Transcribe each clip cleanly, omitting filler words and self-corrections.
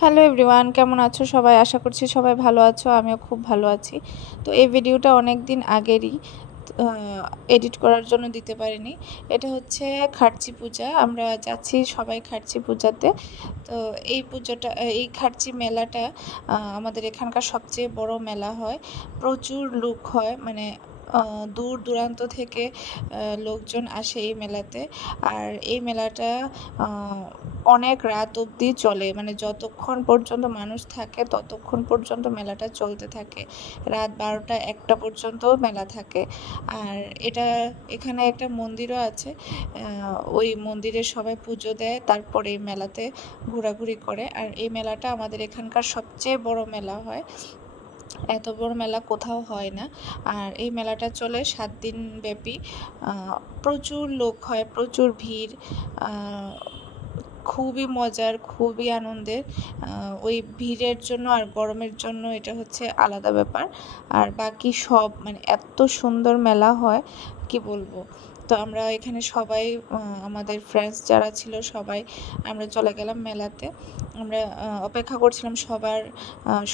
Hello everyone, কেমন আছো সবাই? আশা করছি সবাই ভালো আছো। আমিও খুব ভালো আছি। তো এই ভিডিওটা অনেক দিন আগেরই এডিট করার জন্য দিতে পারিনি। এটা হচ্ছে খার্চি পূজা। আমরা যাচ্ছি সবাই খার্চি পূজাতে। তো এই খার্চি মেলাটা আমাদের এখানকার সবচেয়ে বড় মেলা হয়। প্রচুর লোক হয়, মানে দূর দূরান্ত থেকে লোকজন আসে এই মেলাতে। আর এই মেলাটা অনেক রাত অবধি চলে, মানে যতক্ষণ পর্যন্ত মানুষ থাকে ততক্ষণ পর্যন্ত মেলাটা চলতে থাকে। রাত 12টা-1টা পর্যন্ত মেলা থাকে। আর এখানে একটা মন্দিরও আছে। ওই মন্দিরে সবাই পুজো দেয়, তারপরে এই মেলাতে ঘোরাঘুরি করে। আর এই মেলাটা আমাদের এখানকার সবচেয়ে বড় মেলা হয়। এত বড় মেলা কোথাও হয় না। আর এই মেলাটা চলে 7 দিন ব্যাপী। প্রচুর লোক হয়, প্রচুর ভিড়। খুবই মজার, খুবই আনন্দের। ওই ভিড়ের জন্য আর গরমের জন্য এটা হচ্ছে আলাদা ব্যাপার। আর বাকি সব মানে এত সুন্দর মেলা হয়, কি বলবো। তো আমরা এখানে সবাই, আমাদের ফ্রেন্ডস যারা ছিল সবাই আমরা চলে গেলাম মেলাতে। আমরা অপেক্ষা করছিলাম সবার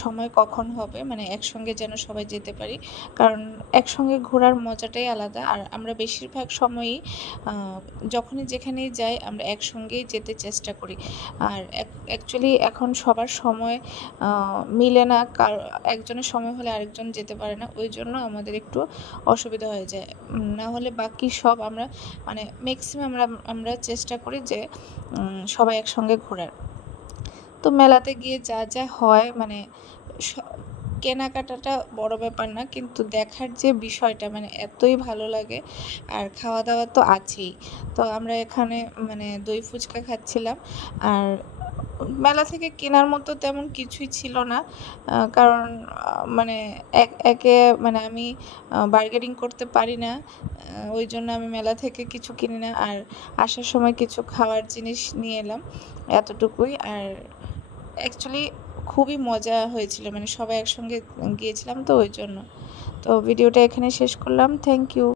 সময় কখন হবে, মানে একসঙ্গে যেন সবাই যেতে পারি। কারণ একসঙ্গে ঘোরার মজাটাই আলাদা। আর আমরা বেশিরভাগ সময়ই যখনই যেখানেই যাই আমরা একসঙ্গেই যেতে চেষ্টা করি। আর অ্যাকচুয়ালি এখন সবার সময় মিলে না, একজনের সময় হলে আরেকজন যেতে পারে না, ওই জন্য আমাদের একটু অসুবিধা হয়ে যায়। না হলে বাকি সব আমরা মানে ম্যাক্সিমাম আমরা চেষ্টা করি যে সবাই একসঙ্গে ঘোরার। তো মেলাতে গিয়ে যা যা হয়, মানে কেনাকাটাটা বড় ব্যাপার না, কিন্তু দেখার যে বিষয়টা মানে এতই ভালো লাগে। আর খাওয়া দাওয়া তো আছেই। তো আমরা এখানে মানে দই ফুচকা খাচ্ছিলাম। আর মেলা থেকে কেনার মতো তেমন কিছুই ছিল না, কারণ মানে একে মানে আমি বার্গেনিং করতে পারি না। ওই জন্য আমি মেলা থেকে কিছু কিনি না। আর আসার সময় কিছু খাওয়ার জিনিস নিয়ে এলাম, এতটুকুই। আর অ্যাকচুয়ালি খুবই মজা হয়েছিল, মানে সবাই একসঙ্গে গিয়েছিলাম তো ওই জন্য। তো ভিডিওটা এখানে শেষ করলাম। Thank you.